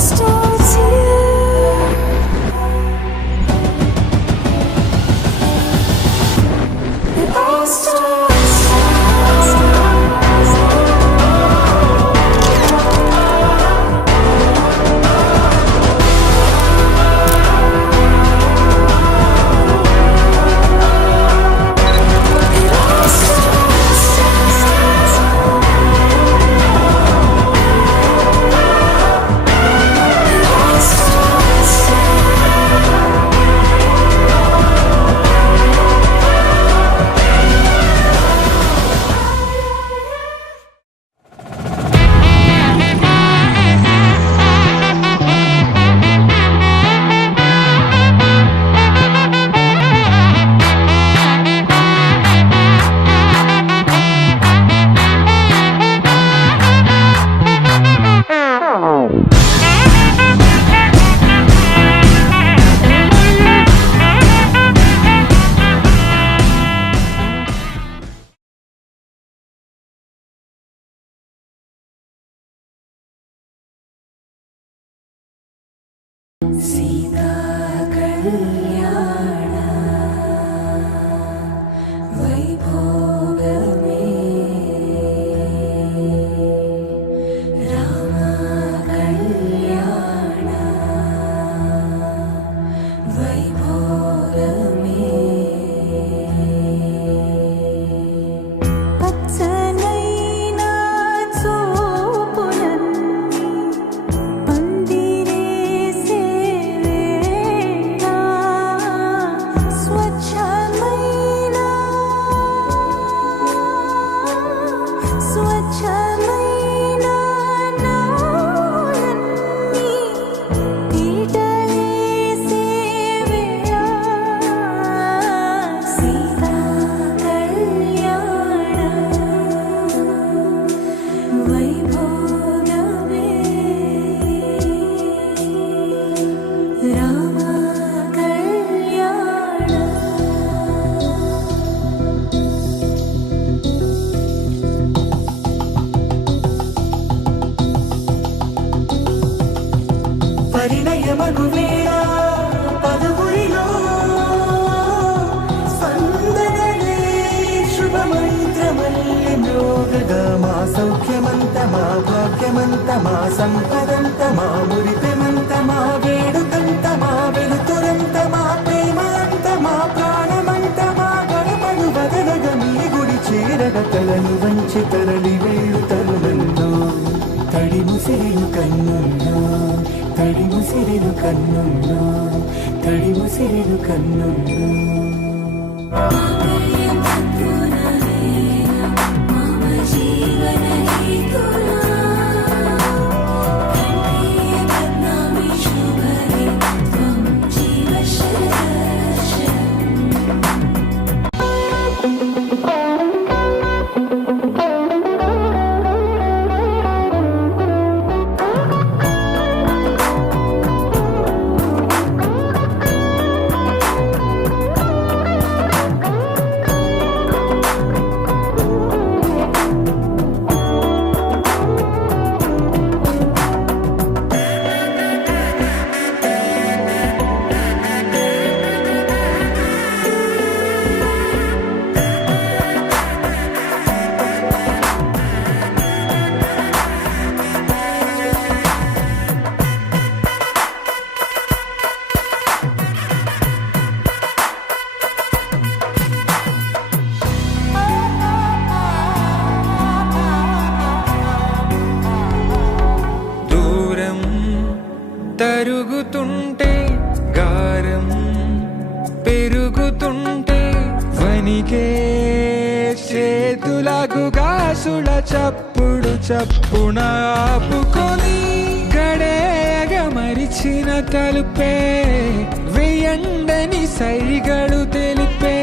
starts here. It all starts Sita కళ్యాణ వైభోగమే రామ కళ్యాణ వైభోగమే పచ్చనైన చూపులన్నీ పందిరేసే వేళ స్వచ్ఛమైన నవ్వులన్నీ పీటలేసే వేళ సీతా కళ్యాణ వైభోగమే రామ కళ్యాణ పరిణయమగు వేళ పదవురిలో స్పందనలే శుభమంత్రమల్లి మ్రోగగా మా సౌఖ్యమంత మా భాగ్యమంత మా సంపదంత మా మురిపెమంత మా వేడుకంత మా వెలుతురంత మా ప్రేమంత మా ప్రాణమంత మా గడపను బదలగ మీ గుడి చేరగ తలను వంచి తరలి వెళ్ళు తరుణంలో తడి ముసిరిలు కన్నుల్లో తడి ముసిరిలు కన్నుల్లో తడి ముసిరిలు కన్నుల్లో మమ జీవన హేతునా కంఠే బద్నామి శుభగే త్వం జీవ శరశం దూరం తరుగుతుంటే గారం పెరుగుతుంటే వనికే చేతులకు గాసుల చప్పుడు చప్పున ఆపుకొని గడేయగ మరిచిన తలుపే వెయ్యండని సైగడు తెలిపే